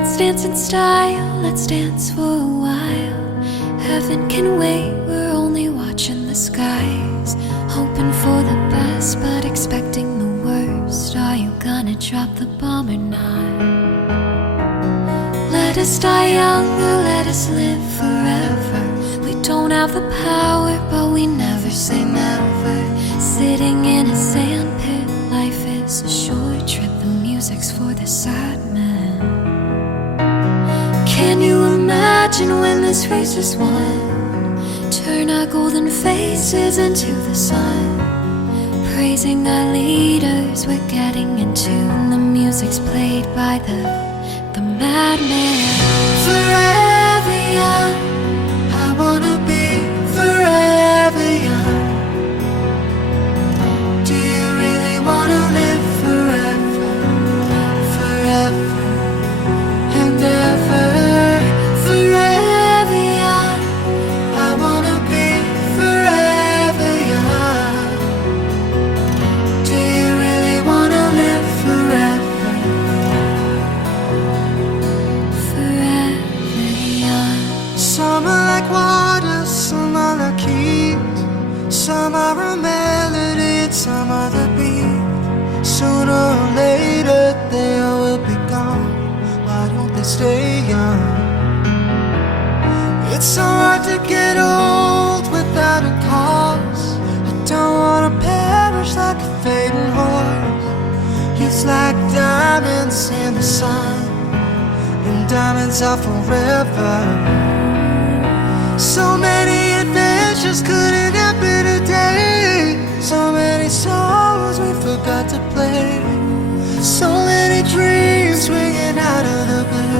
Let's dance in style, let's dance for a while. Heaven can wait, we're only watching the skies. Hoping for the best, but expecting the worst. Are you gonna drop the bomb or not? Let us die young or let us live forever. We don't have the power, but we never say never. Sitting in a sandpit, life is a short trip. The music's for the sad men. Can you imagine when this race is won? Turn our golden faces into the sun. Praising our leaders, we're getting in tune. The music's played by the madman. Forever young, I wanna be forever young. Do you really wanna live forever, forever and ever? Forever young, I wanna be forever young. Do you really wanna live forever, forever young? Some are like water, some are like heat. Some are a melody, and some are the beat. Sooner or later they all will be gone. Why don't they stay young? It's so hard to get old without a cause. I don't wanna perish like a fading horse. Youth's like diamonds in the sun, and diamonds are forever. So many adventures couldn't happen today. So many songs we forgot to play. So many dreams swinging out of the blue.